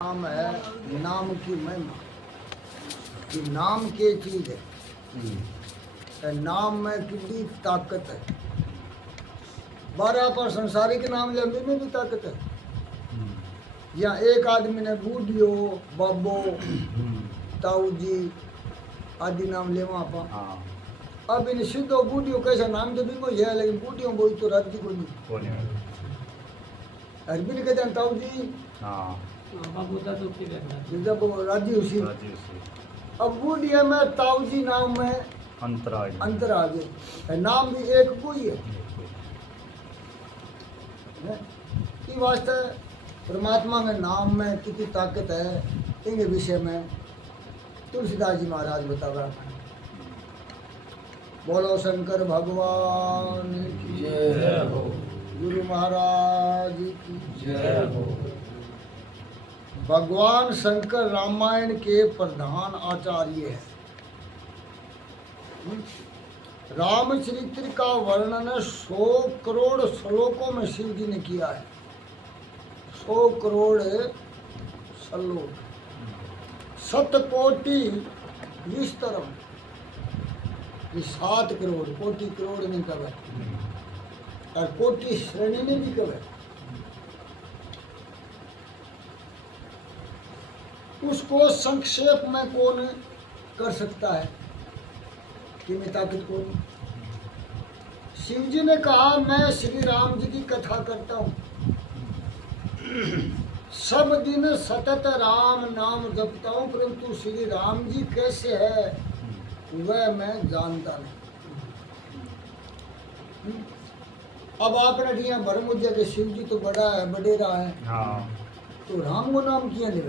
नाम है नाम की महिमा कि नाम के चीज है। नाम में कितनी ताकत है। 12 पर संसारिक नाम लेने में भी ताकत है। या एक आदमी ने बूढ़ियो बाबो ताऊ जी आदि नाम ले वहाँ पर। अब इन सिद्धो बूढ़ियो कैसा नाम तो भी कोई है, लेकिन बूढ़ियों कोई तो राज्य को नहीं। अरबी कहते हैं ताऊ जी जब राजी उसी। अब बूढ़िया में ताऊ जी नाम में अंतर आ गए। नाम भी एक कोई है। कि वास्ते परमात्मा के नाम में कितनी ताकत है, इनके विषय में तुलसीदास जी महाराज बता रहा है। बोलो शंकर भगवान की जय हो, गुरु महाराज की जय हो। भगवान शंकर रामायण के प्रधान आचार्य हैं। रामचरित्र का वर्णन 100 करोड़ श्लोकों में शिव जी ने किया है। 100 करोड़ श्लोक, 7 कोटि विस्तरम। 7 करोड़, कोटि करोड़ नहीं कहे और कोटि श्रेणी में भी कहे। उसको संक्षेप में कौन कर सकता है कि मैं ताकत कौन। शिव जी ने कहा मैं श्री राम जी की कथा करता हूँ, सब दिन सतत राम नाम जपता हूँ, परंतु श्री राम जी कैसे है वह मैं जानता नहीं। अब आपने दिया भर मुझे कि शिव जी तो बड़ा है, बडेरा है, तो राम को नाम किया नहीं।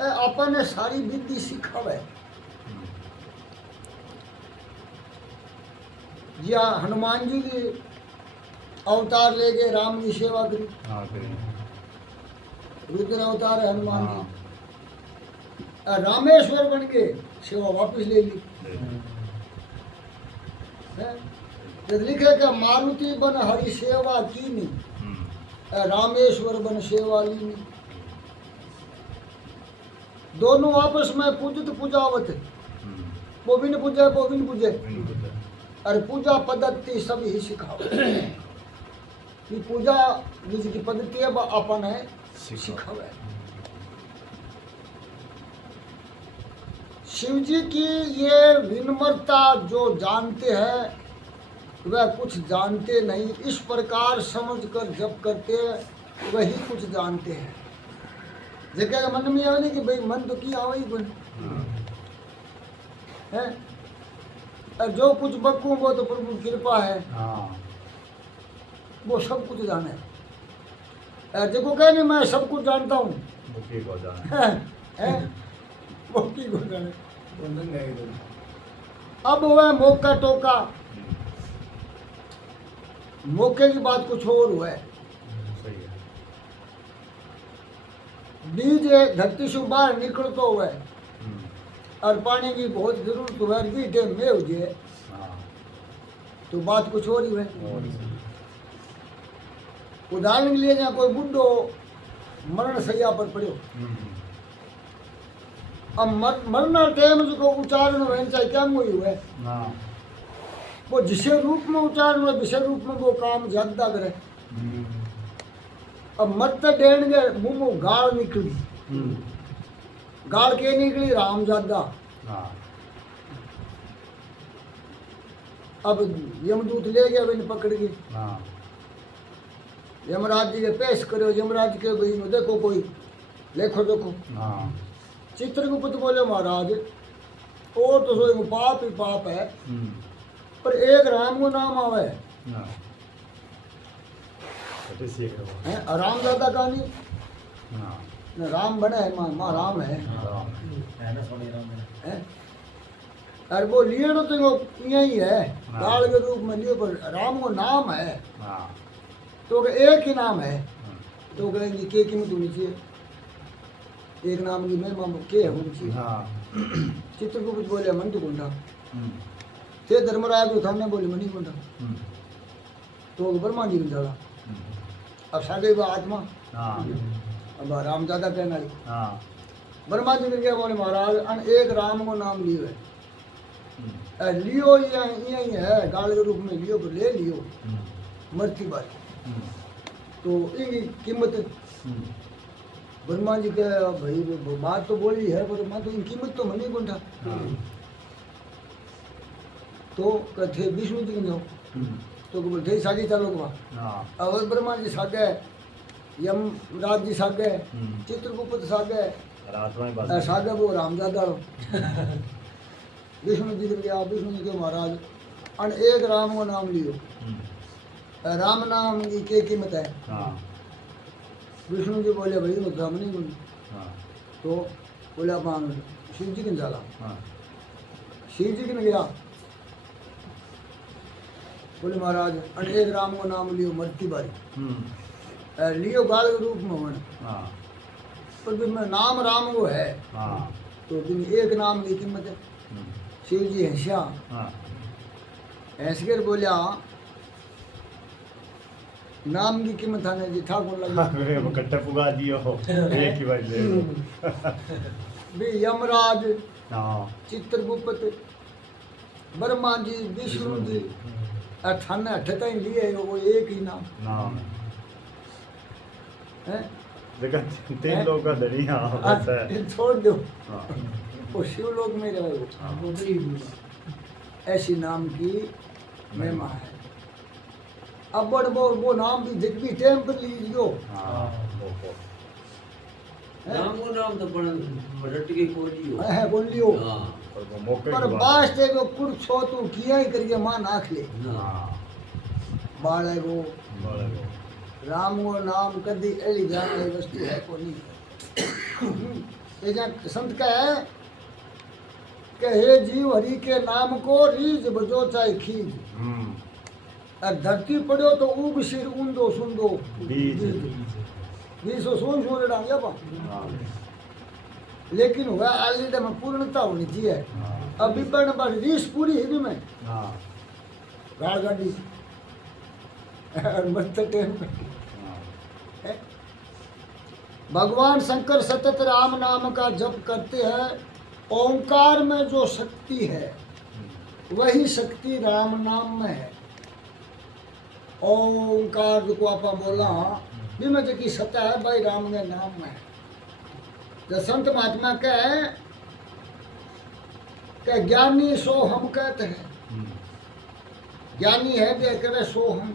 अपन ने सारी विधि सिखावे। या हनुमान जी की अवतार ले गए, राम की सेवा करी। रुद्र अवतार है हनुमान जी। रामेश्वर बन के सेवा वापस ले ली। जब लिखे कि मारुति बन हरि सेवा की नहीं, रामेश्वर बन सेवा ली नहीं। दोनों आपस में पूजित पूजावत, वो भी नहीं पूजे वो भी नहीं पूजे। अरे पूजा पद्धति सब ही सिखाओ कि पूजा जिसकी पद्धति है वह अपन है सिखावे। शिव जी की ये विनम्रता जो जानते हैं वह कुछ जानते नहीं, इस प्रकार समझकर जब करते हैं वही कुछ जानते हैं। जगह मन में आवे नहीं कि भाई मन तो की आवे ही बन है। और जो कुछ बकूं वो तो प्रभु की कृपा है, वो सब कुछ जाने। देखो कह नहीं मैं सब कुछ जानता हूँ, वो की को जाने। अब वह मौका टोका, मौके की बात कुछ और हुआ है। बीज धरती से बाहर निकल तो हुआ है और पानी की बहुत जरूरत हुआ है, बीज में हो जाए तो बात कुछ और ही है। उदाहरण के लिए जहाँ कोई बुढ़ो मरण सैया पर पड़ो, अब मरना टाइम जो उच्चारण होना चाहिए क्या हुई हुआ है, वो जिसे रूप में उच्चारण हुआ विषय रूप में वो काम ज्यादा करे। अब मरते डेढ़ गए मुंह में गाल निकली, गाल के निकली राम ज्यादा। अब यमदूत ले गया बिन पकड़ के, यमराज जी के पेश करो। यमराज के भाई देखो कोई लेखो देखो। चित्रगुप्त बोले महाराज और तो सो पाप ही पाप है, पर एक राम को नाम आवे राम दादा कहानी राम बने है, माँ राम है। अरे वो लिए तो यही है काल के रूप में लिए, पर राम को नाम है तो एक ही नाम है। तो कहेंगे के की मत होनी चाहिए, एक नाम की महिमा के होनी चाहिए। चित्रगुप्त बोले मन तो कुंडा थे, धर्मराज को थाने बोले मणि कुंडा, तो ब्रह्मा जी ने चला। अब साढ़े आत्मा हाँ अब रामदादा कहने वाली हाँ ब्रह्मा जी ने क्या बोले महाराज अन एक राम को नाम लियो है लियो यही है गाल के रूप में लियो तो ले लियो मरती बारी तो इनकी कीमत ब्रह्मा जी के भाई वो बात तो बोली है पर मैं तो इनकी कीमत तो मनी बोला तो कहते विष्णु जी के जाओ तो बोलते सागी चालो वहाँ अब ब्रह्मा जी सागे यमराज जी सागे चित्रगुप्त सागे सागे वो रामदादा विष्णु जी के गया विष्णु जी के महाराज अन एक राम को नाम लियो राम नाम की क्या कीमत है विष्णु जी बोले भाई मैं राम नहीं बोली तो बोले आप शिव जी के जाला शिव जी के गया बोले महाराज अन एक राम को नाम लियो मरती बारी लियो गाल के रूप में मन पर भी मैं नाम राम को है तो दिन एक नाम की कीमत है शिव जी हंसिया हंस कर बोलिया नाम की कीमत आने जी ठाकुर लगी कट्टे पुगा दियो एक ही बार ले भी यमराज चित्रगुप्त ब्रह्मा जी विष्णु जी अठाने अठता ही लिए वो एक ही नाम है तीन लोग का धनी छोड़ दो वो शिवलोक में रहे वो ऐसी नाम की महिमा है अब वो नाम भी जित भी टाइम पर लीजियो नाम को नाम तो रट के बोलियो है बोलियो पर बास्ते को कुड़ छो तू किया ही करके मां नाख ले बाले को राम को नाम कदी एली जाने वस्तु है को नहीं ये जा संत का है कि हे जीव हरि के नाम को रीज बजो चाहे खीज धरती पड़ो तो ऊब सिर ऊंदो सुंदो बीज सोन सोन डांगे पा लेकिन वह ऑलरेडी में पूर्णता होनी चाहिए अभी बन बस रीस पूरी हिंदी में गाड़ गाड़ी मत टाइम में भगवान शंकर सतत राम नाम का जप करते हैं ओंकार में जो शक्ति है वही शक्ति राम नाम में है ओंकार को आप बोला में जो की सत्ता है भाई राम के नाम में जो संत महात्मा के ज्ञानी सो हम कहते हैं ज्ञानी है भी करे सो हम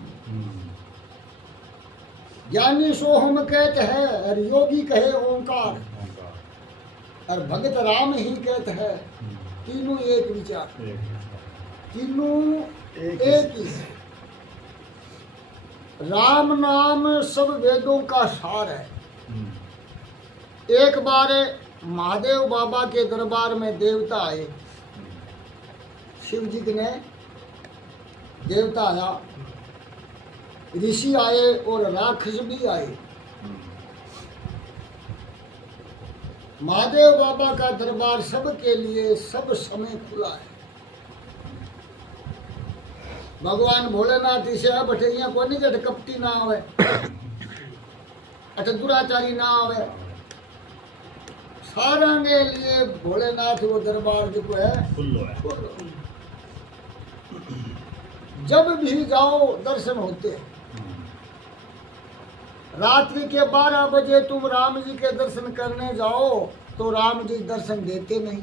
ज्ञानी सो हम कहते हैं और योगी कहे ओंकार और भगत राम ही कहते हैं तीनों एक विचार तीनों एक ही राम नाम सब वेदों का सार है एक बार महादेव बाबा के दरबार में देवता आए शिव जी ने देवता आया ऋषि आए और राक्षस भी आए महादेव बाबा का दरबार सबके लिए सब समय खुला है भगवान भोलेनाथ इसे बठैया को नहीं कहते कपटी ना आवे अच्छा दुराचारी ना आवे सारा के लिए भोलेनाथ वो दरबार जो है जब भी जाओ दर्शन होते हैं रात्रि के 12 बजे तुम राम जी के दर्शन करने जाओ तो राम जी दर्शन देते नहीं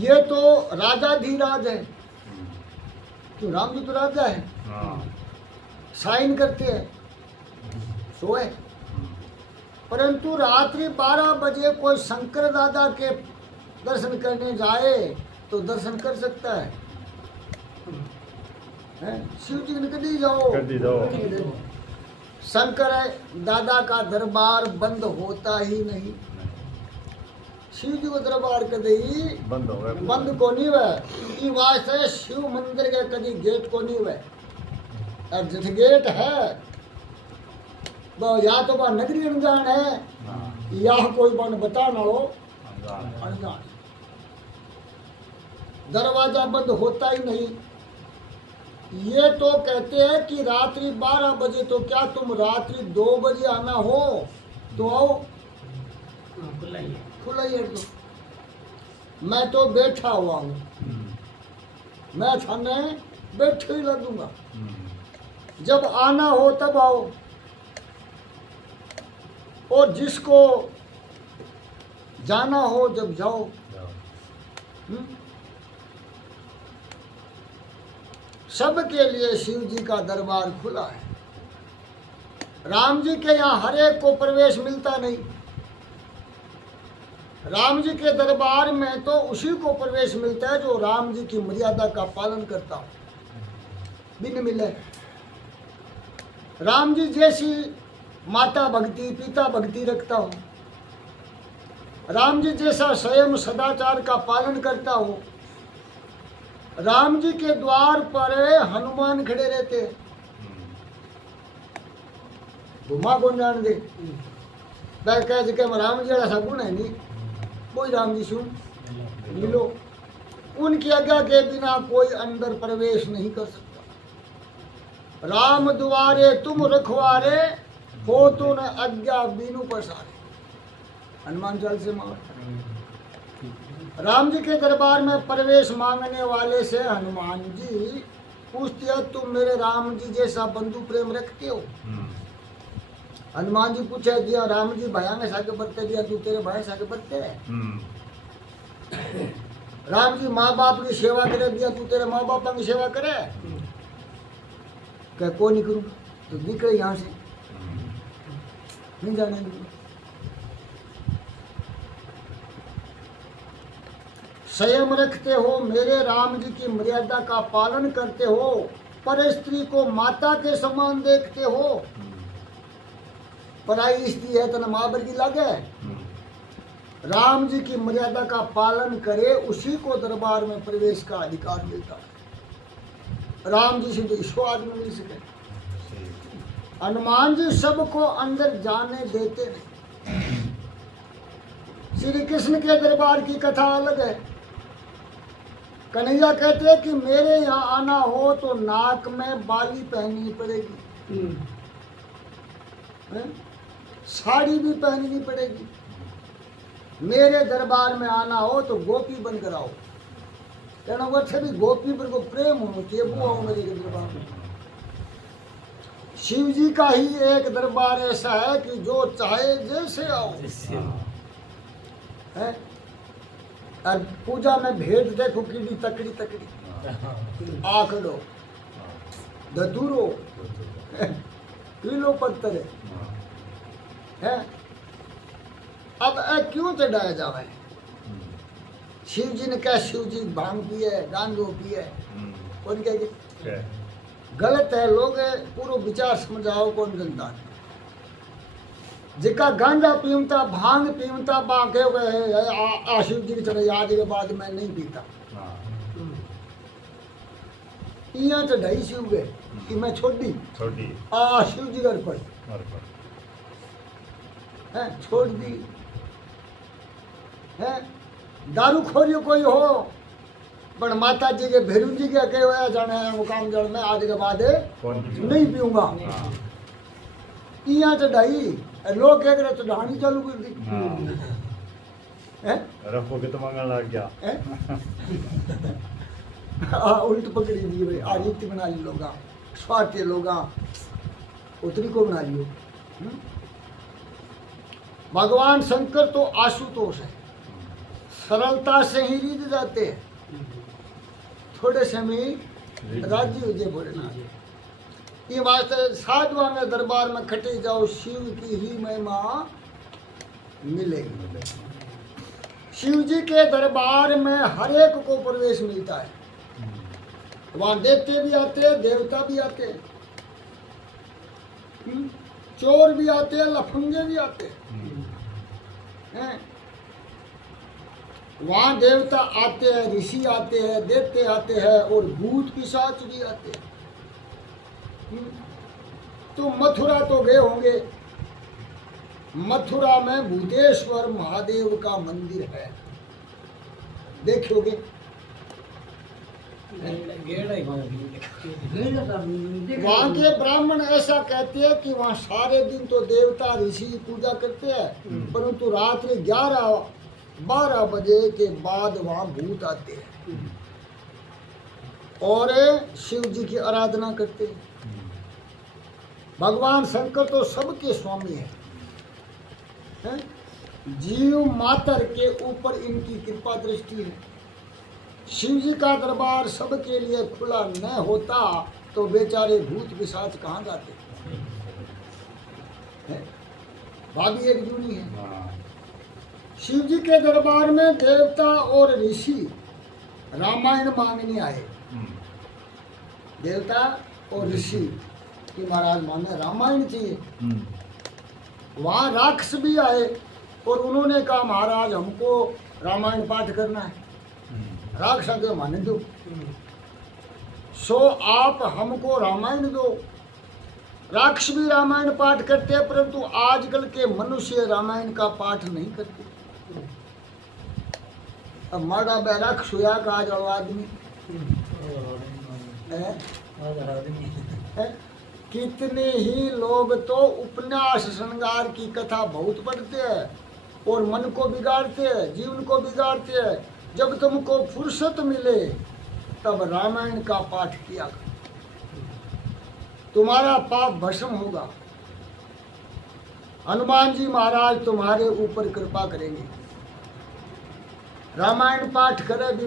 ये तो राजाधिराज है क्यों राम जी तो राजा है साइन करते हैं सोए परंतु रात्रि 12 बजे कोई शंकर दादा के दर्शन करने जाए तो दर्शन कर सकता है शिव जी ने कभी जाओ शंकर दादा का दरबार बंद होता ही नहीं शिव जी को दरबार कभी बंद को नहीं हुआ वास्ते शिव मंदिर के कभी गेट को नहीं हुआ और जिस गेट है वो या तो वह नगरी अनजान है या कोई बन बताना हो अनजान दरवाजा बंद होता ही नहीं ये तो कहते हैं कि रात्रि 12 बजे, तो क्या तुम रात्रि 2 बजे आना हो तो आओ, हाँ, खुला ही है। खुला ही है तो। मैं तो बैठा हुआ हूँ, मैं थाने बैठे ही लगूंगा, जब आना हो तब आओ। और जिसको जाना हो जब जाओ। हम्म? सबके लिए शिव जी का दरबार खुला है। राम जी के यहाँ हर एक को प्रवेश मिलता नहीं। राम जी के दरबार में तो उसी को प्रवेश मिलता है जो राम जी की मर्यादा का पालन करता हो, बिन मिले। राम जी जैसी माता भक्ति पिता भक्ति रखता हो, राम जी जैसा स्वयं सदाचार का पालन करता हो। राम जी के द्वार पर हनुमान खड़े रहते हैं, घुमा कौन जान दे, कह के राम जी वाला गुण है नहीं, कोई राम जी सुन मिलो। उनकी आज्ञा के बिना कोई अंदर प्रवेश नहीं कर सकता। राम द्वारे तुम रखवारे, हो तो न आज्ञा बीनू पसारे, हनुमान चालीसा में। राम जी के दरबार में प्रवेश मांगने वाले से हनुमान जी पूछते हैं, तुम मेरे राम जी जैसा बंधु प्रेम रखते हो? हनुमान जी पूछे दिया, राम जी भाया में साके बरते दिया, तू तेरे भाई साके बरते है? राम जी माँ बाप की सेवा करे दिया, तू तेरे माँ बाप की सेवा करे? कह को नहीं करूँ, तो निकले यहाँ से, नहीं जाने दूंगा। संयम रखते हो, मेरे राम जी की मर्यादा का पालन करते हो, पर स्त्री को माता के समान देखते हो। पराई स्त्री है तो माँ की लागे। राम जी की मर्यादा का पालन करे, उसी को दरबार में प्रवेश का अधिकार मिलता है। राम जी से तो ईश्वर आदमी मिल सके। हनुमान जी सबको अंदर जाने देते नहीं। श्री कृष्ण के दरबार की कथा अलग है। कन्हैया कहते हैं कि मेरे यहाँ आना हो तो नाक में बाली पहननी पड़ेगी, साड़ी भी पहननी पड़ेगी। मेरे दरबार में आना हो तो गोपी बनकर आओ। कहना वो अच्छा भी गोपी पर को प्रेम होना चाहिए, वो आओ मेरे दरबार में। शिव जी का ही एक दरबार ऐसा है कि जो चाहे जैसे आओ है। और पूजा में भेंट देखो कितनी तकड़ी तकड़ी, आखड़ो धतूरो किलो पत्थर है। अब क्यों चढ़ाया जावे? शिव जी ने क्या, शिव जी भांग पिए, गांजो पिए, कौन कहे गलत है। लोग पूरा विचार समझाओ कौन जनता है। जिका गांजा पीमता भांग पीमता बाके हुए शिव जी की चढ़ाई, आज के बाद मैं नहीं पीता। यहाँ चढ़ाई शिव गए कि मैं छोड़ी शिव जी घर पर है, छोड़ दी है। दारू खोरियो कोई हो, पर माता जी के भैरू जी के कहे हुआ जाने मुकाम जड़ में आज के बाद नहीं पीऊंगा। यहाँ चढ़ाई, लोग कह रहे चढ़ानी चालू कर दी है। रफो के तो मांगने लग गया उल्ट पकड़ी दी भाई। आज युक्ति बना ली लोग, स्वार्थी लोग उतरी को बना लियो। भगवान शंकर तो आशुतोष है, सरलता से ही रिझ जाते हैं, थोड़े समय राजी हो जाए भोलेनाथ। ये वास्ते साधुआ में दरबार में खटे जाओ, शिव की ही महिमा मिलेगी। शिव जी के दरबार में हर एक को प्रवेश मिलता है। वहां देवते भी आते हैं, देवता भी आते हैं, चोर भी आते हैं, लफंगे भी आते हैं। वहां देवता आते हैं, ऋषि आते हैं, देवते आते हैं और भूत पिशाच भी आते हैं। तो मथुरा तो गए होंगे, मथुरा में भूतेश्वर महादेव का मंदिर है, देखोगे। वहाँ के ब्राह्मण ऐसा कहते हैं कि वहाँ सारे दिन तो देवता ऋषि पूजा करते हैं, परंतु रात्रि 11-12 बजे के बाद वहाँ भूत आते हैं और शिव जी की आराधना करते हैं। भगवान शंकर तो सबके स्वामी हैं? जीव मात्र के ऊपर इनकी कृपा दृष्टि है। शिव जी का दरबार सबके लिए खुला न होता तो बेचारे भूत पिशाच कहाँ जाते हैं? भाभी एक जूनी है। शिव जी के दरबार में देवता और ऋषि रामायण मांगने आए। देवता और ऋषि कि महाराज माने रामायण चाहिए। वहाँ राक्षस भी आए और उन्होंने कहा महाराज हमको रामायण पाठ करना है। राक्षस के माने दो, सो आप हमको रामायण दो। राक्षस भी रामायण पाठ करते हैं, परंतु आजकल के मनुष्य रामायण का पाठ नहीं करते। अब माड़ा बैराक्ष हुआ का आज आदमी है? कितने ही लोग तो उपन्यास श्रृंगार की कथा बहुत पढ़ते हैं और मन को बिगाड़ते हैं, जीवन को बिगाड़ते हैं। जब तुमको फुर्सत मिले तब रामायण का पाठ किया करो, तुम्हारा पाप भस्म होगा। हनुमान जी महाराज तुम्हारे ऊपर कृपा करेंगे। रामायण पाठ करे भी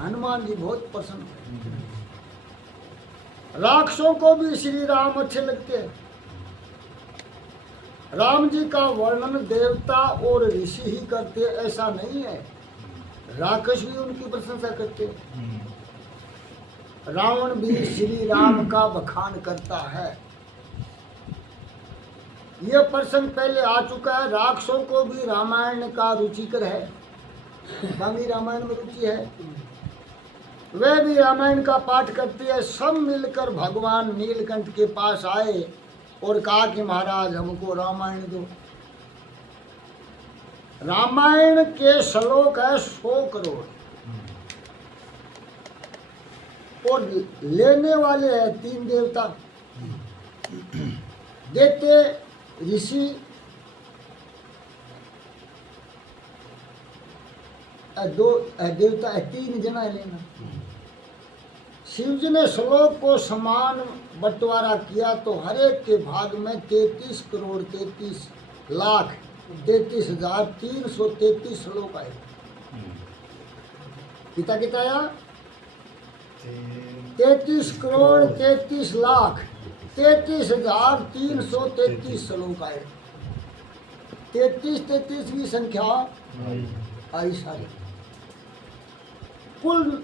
हनुमान जी बहुत प्रसन्न है। राक्षसों को भी श्री राम अच्छे लगते हैं। राम जी का वर्णन देवता और ऋषि ही करते, ऐसा नहीं है। राक्षस भी उनकी प्रशंसा करते। रावण भी श्री राम का बखान करता है। यह प्रसंग पहले आ चुका है। राक्षसों को भी रामायण का रुचिकर है, स्वामी रामायण में रुचि है। वे भी रामायण का पाठ करते हैं। सब मिलकर भगवान नीलकंठ के पास आए और कहा कि महाराज हमको रामायण दो। रामायण के श्लोक है 100 करोड़ और लेने वाले हैं 3 देवता। देते ऋषि दो देवता 3 जना लेना। शिव जी ने श्लोक को समान बंटवारा किया तो हर एक के भाग में 33 करोड़ 33 लाख 33,333 श्लोक आए। कितना कितना आया? 33 करोड़ 33 लाख 33,333 श्लोक आए। 33 की संख्या आई सारी। कुल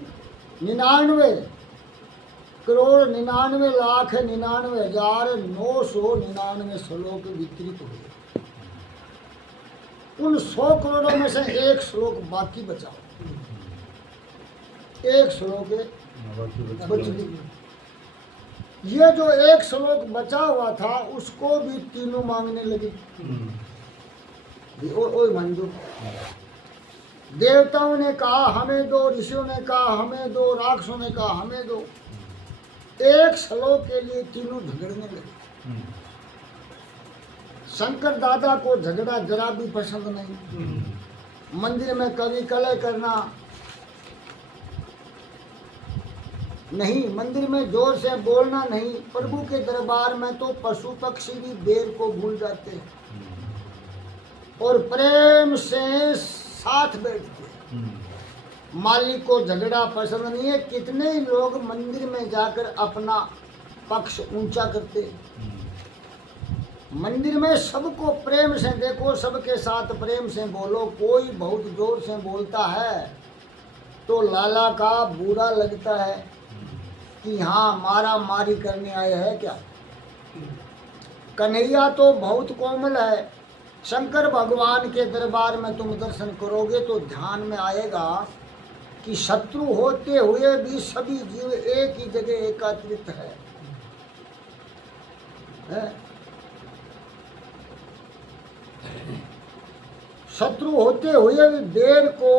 99 करोड़ 99 लाख 99,999 श्लोक वितरित हुए। उन 100 करोड़ों में से एक श्लोक बाकी बचा। एक श्लोक बच गई। ये जो एक श्लोक बचा हुआ था उसको भी तीनों मांगने लगे। ओ मंजूर। देवताओं ने कहा हमें दो, ऋषियों ने कहा हमें दो, राक्षसों ने कहा हमें दो। एक श्लोक के लिए तीनों झगड़ने लगे। शंकर दादा को झगड़ा जरा भी पसंद नहीं। मंदिर में कभी कलह करना नहीं, मंदिर में जोर से बोलना नहीं। प्रभु के दरबार में तो पशु पक्षी भी बेर को भूल जाते हैं और प्रेम से साथ बैठते हैं। मालिक को झगड़ा पसंद नहीं है। कितने ही लोग मंदिर में जाकर अपना पक्ष ऊंचा करते हैं। मंदिर में सबको प्रेम से देखो, सबके साथ प्रेम से बोलो। कोई बहुत जोर से बोलता है तो लाला का बुरा लगता है कि हाँ मारा मारी करने आए हैं क्या। कन्हैया तो बहुत कोमल है। शंकर भगवान के दरबार में तुम दर्शन करोगे तो ध्यान में आएगा कि शत्रु होते हुए भी सभी जीव एक ही जगह एकत्रित है? शत्रु होते हुए भी बेर को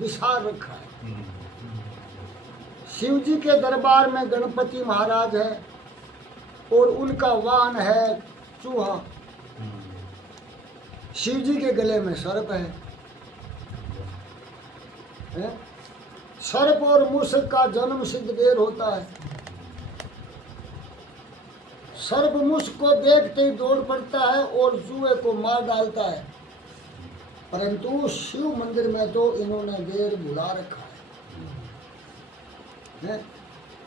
विसार रखा है। शिव जी के दरबार में गणपति महाराज है और उनका वाहन है चूहा। शिव जी के गले में सर्प है? सर्प और मूषक का जन्म सिद्ध बेर होता है। सर्प मूषक को देखते ही दौड़ पड़ता है और चूहे को मार डालता है, परंतु शिव मंदिर में तो इन्होंने बेर बुला रखा है।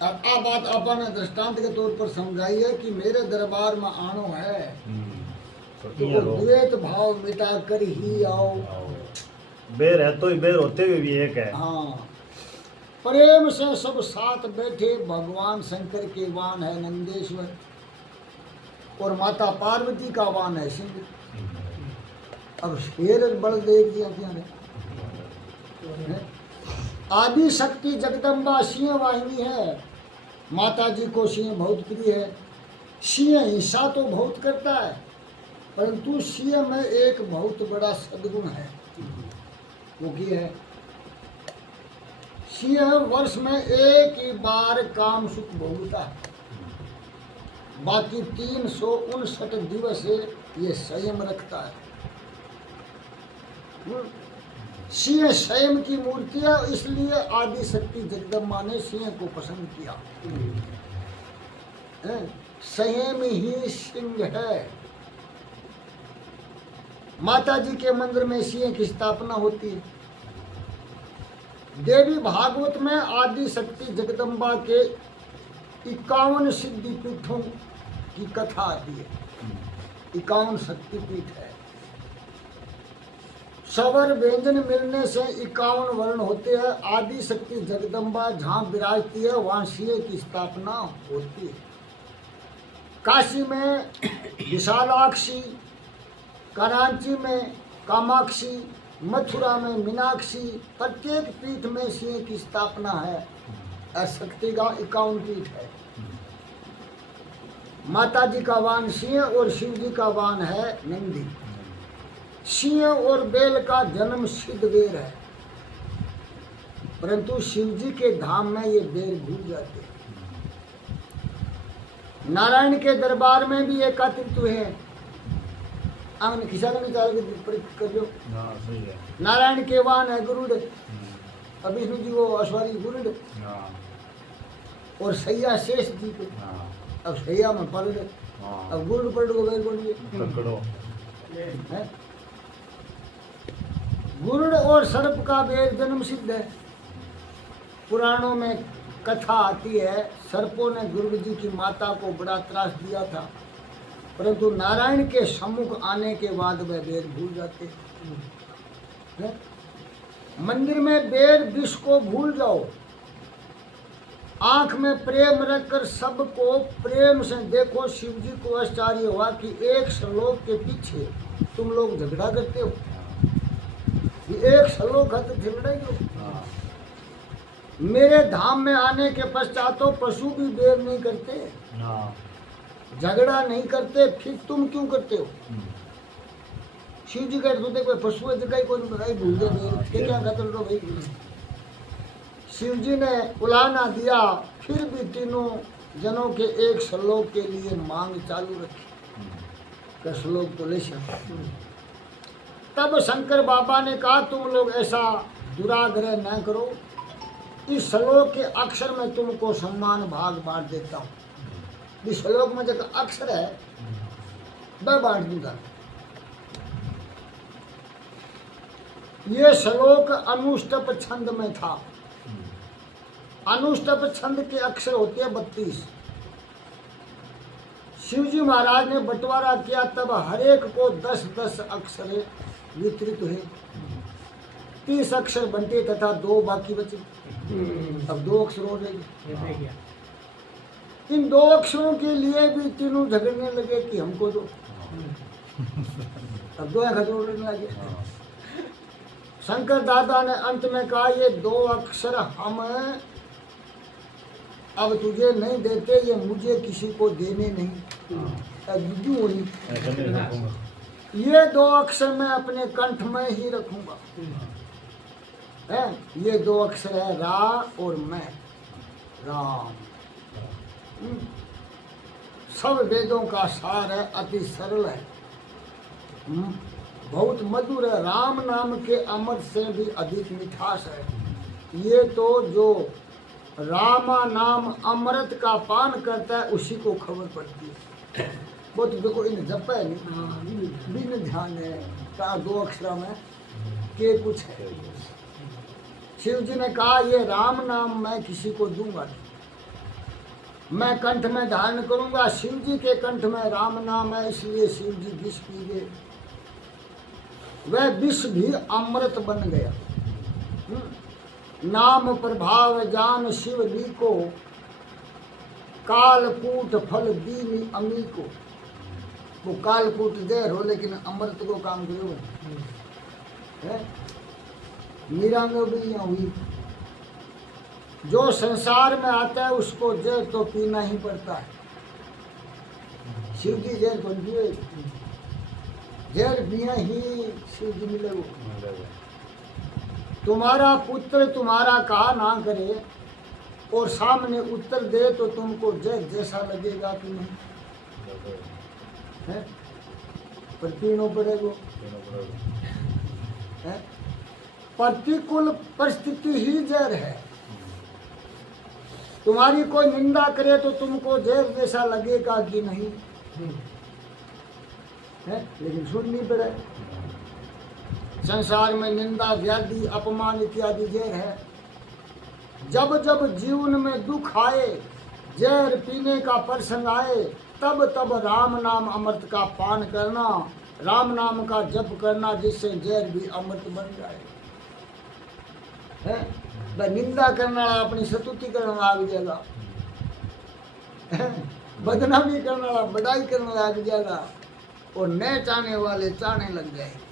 अब आ बात अपन दृष्टांत के तौर पर समझाई है कि मेरे दरबार में आनो है तो द्वैत भाव मिटा कर ही आओ। बेर है तो ही बेर होते हुए भी एक है। हाँ, प्रेम से सब साथ बैठे। भगवान शंकर के वाहन है नंदेश्वर और माता पार्वती का वाहन है सिंह। अब शेर बलदेव जी अपने आदि शक्ति जगदम्बा सिंह वाहिनी है। माता जी को सिंह बहुत प्रिय है। सिंह हिंसा तो बहुत करता है, परंतु सिंह में एक बहुत बड़ा सद्गुण है, वो की है सिंह वर्ष में एक ही बार काम सुख भोगता है, बाकी 359 दिवस ये संयम रखता है। सिंह संयम की मूर्ति है, इसलिए आदि शक्ति जगदम्बा ने सिंह को पसंद किया। संयम ही सिंह है। माता जी के मंदिर में सिंह की स्थापना होती है। देवी भागवत में आदि शक्ति जगदम्बा के 51 सिद्धि पीठों की कथा आती है। 51 शक्तिपीठ है। स्वर व्यंजन मिलने से 51 वर्ण होते हैं। आदि शक्ति जगदम्बा जहाँ विराजती है वहाँ सिंह की स्थापना होती है। काशी में विशालाक्षी, कराची में कामाक्षी, मथुरा में मीनाक्षी, प्रत्येक पीठ में सिंह की स्थापना है। शक्ति का 51 पीठ है। माता जी का वाहन सिंह और शिव जी का वाहन है नंदी। सिंह और बैल का जन्म सिद्ध बेर है, परंतु शिव जी के धाम में ये बेर भूल जाते हैं। नारायण के दरबार में भी एकत्रित हुए हैं। आंगन खिसा का निकाल के कर लो। सही है। नारायण के वाहन है गरुड़, अब विष्णु जी को अश्वारी गरुड़ और सैया शेष जी को। अब सैया में पलट, अब गुरुड़ पलट को बैल बोलिए। गुरुड़ और सर्प का बेर जन्म सिद्ध है। पुराणों में कथा आती है, सर्पों ने गुरुड़ जी की माता को बड़ा त्रास दिया था, परंतु नारायण के सम्मुख आने के बाद वह बेर भूल जाते हैं। मंदिर में बेर विष को भूल जाओ। आंख में प्रेम रखकर सबको प्रेम से देखो। शिव जी को आश्चर्य हुआ कि एक श्लोक के पीछे तुम लोग झगड़ा करते हो। एक श्लोक है तो झगड़ा ही हो। मेरे धाम में आने के पश्चात तो पशु भी बेर नहीं करते, झगड़ा नहीं करते, फिर तुम क्यों करते हो? शिव जी कहते होते कोई पशु है जगह कोई भूल गए क्या खतर लो भाई। शिव जी ने उलाना दिया, फिर भी तीनों जनों के एक श्लोक के लिए मांग चालू रखी कि श्लोक तो ले सकते। तब शंकर बाबा ने कहा तुम लोग ऐसा दुराग्रह न करो, इस श्लोक के अक्षर में तुमको सम्मान भाग बांट देता हूँ। इस श्लोक में जो अक्षर है वह बांट दूंगा। ये श्लोक अनुष्टप छंद में था। अनुष्टप छंद के अक्षर होते हैं 32। शिवजी महाराज ने बंटवारा किया, तब हरेक को 10-10 अक्षर वितरित हुए। 30 अक्षर बनते तथा 2 बाकी बचे। अब 2 अक्षर हो गए। इन 2 अक्षरों के लिए भी तीनों झगड़ने लगे कि हमको दो। अब 2 अक्षर लगे। शंकर दादा ने अंत में कहा ये 2 अक्षर हम अब तुझे नहीं देते, ये मुझे किसी को देने नहीं। ये 2 अक्षर मैं अपने कंठ में ही रखूंगा। है ये 2 अक्षर है रा और मैं। राम। सब वेदों का सार है, अति सरल है, बहुत मधुर है। राम नाम के अमृत से भी अधिक मिठास है। ये तो जो रामा नाम अमृत का पान करता है उसी को खबर पड़ती है। वो तो देखो इन जप है नहीं, बिन ध्यान है का 2 अक्षर में के कुछ है। शिव जी ने कहा ये राम नाम मैं किसी को दूंगा नहीं, मैं कंठ में धारण करूंगा। शिव जी के कंठ में राम नाम है, इसलिए शिव जी विष पी गए, वह विष भी अमृत बन गया। नाम प्रभाव जान शिव ली को, कालकूट फल दीनी अमी को। वो कालकूट जहर हो लेकिन अमृत को काम करो है। मीरा में भी यहाँ हुई, जो संसार में आता है उसको जहर तो पीना ही पड़ता है। शिव जी जहर कौन पिए, जहर पिया ही शिव जी मिले। वो तुम्हारा पुत्र तुम्हारा कहा ना करे और सामने उत्तर दे तो तुमको जहर जैसा लगेगा कि नहीं है, पर पीनो पड़ेगा है। प्रतिकूल परिस्थिति ही जहर है। तुम्हारी कोई निंदा करे तो तुमको जहर जैसा लगेगा कि नहीं है, लेकिन सुननी पड़े। संसार में निंदा व्याधि अपमान इत्यादि जहर है। जब जब जीवन में दुख आए, जहर पीने का प्रसंग आए, तब तब राम नाम अमृत का पान करना, राम नाम का जप करना, जिससे जहर भी अमृत बन जाए है। वह निंदा करने वाला अपनी स्तुति करने लग जाएगा, बदनामी करने वाला बड़ाई करने लग जाएगा, और न चाहने वाले चाहने लग जाएंगे।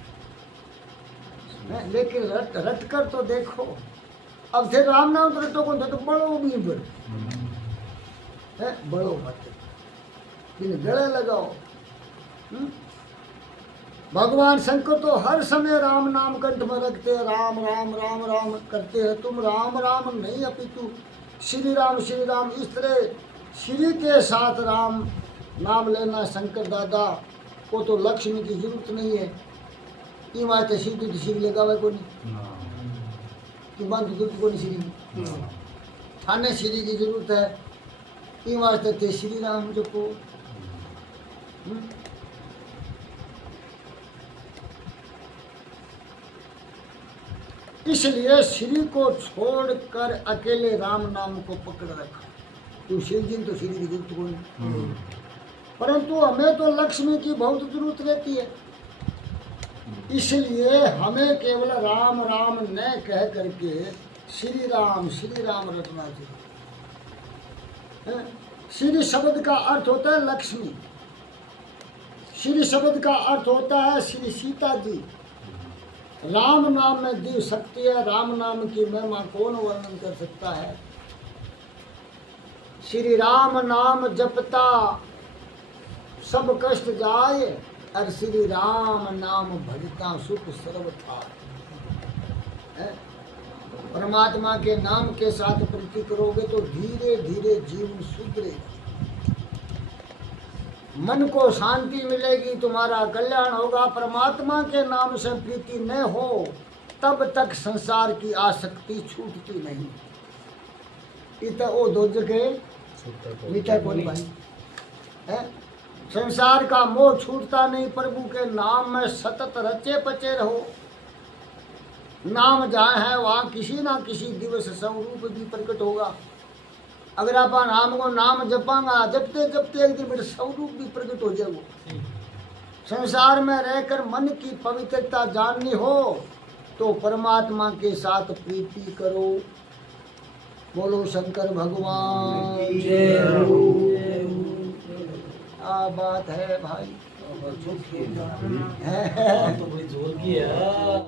लेकिन रट कर तो देखो, अब फिर राम नाम तो रटो कौन था, तो बड़ो भी पर है, बड़ो मत, इन गले लगाओ। भगवान शंकर तो हर समय राम नाम कंठ में रखते हैं, राम राम राम राम करते हैं। तुम राम राम नहीं अपितु श्री राम इस तरह श्री के साथ राम नाम लेना। शंकर दादा को तो लक्ष्मी की जरूरत नहीं है, ये वास्ते सीधी तो श्री लगावे को नहीं, ईमान तो को नहीं श्री थाने श्री की जरूरत है, ये वास्ते थे श्री राम जो को। इसलिए श्री को छोड़कर अकेले राम नाम को पकड़ रखा। तो शिव जी तो श्री की जरूरत को नहीं, परंतु हमें तो लक्ष्मी की बहुत जरूरत रहती है। इसलिए हमें केवल राम राम न कह करके श्री राम रटना चाहिए। श्री शब्द का अर्थ होता है लक्ष्मी, श्री शब्द का अर्थ होता है श्री सीता जी। राम नाम में दिव्य शक्ति है, राम नाम की महिमा कौन वर्णन कर सकता है। श्री राम नाम जपता सब कष्ट जाए, और श्री राम नाम भजता सुख सर्वथा। परमात्मा के नाम के साथ प्रीति करोगे तो धीरे धीरे जीवन सुधरेगा, मन को शांति मिलेगी, तुम्हारा कल्याण होगा। परमात्मा के नाम से प्रीति न हो तब तक संसार की आसक्ति छूटती नहीं। इत ओ दो जगह मीठा कौन भाई है। संसार का मोह छूटता नहीं, प्रभु के नाम में सतत रचे पचे रहो। नाम जहाँ है वहाँ किसी ना किसी दिवस स्वरूप भी प्रकट होगा। अगर आप नाम को नाम जपांगा, जपते जपते एक दिन मेरे स्वरूप भी प्रकट हो जाएगा। संसार में रहकर मन की पवित्रता जाननी हो तो परमात्मा के साथ प्रीति करो। बोलो शंकर भगवान क्या बात है भाई, तो बड़ी जोर की है।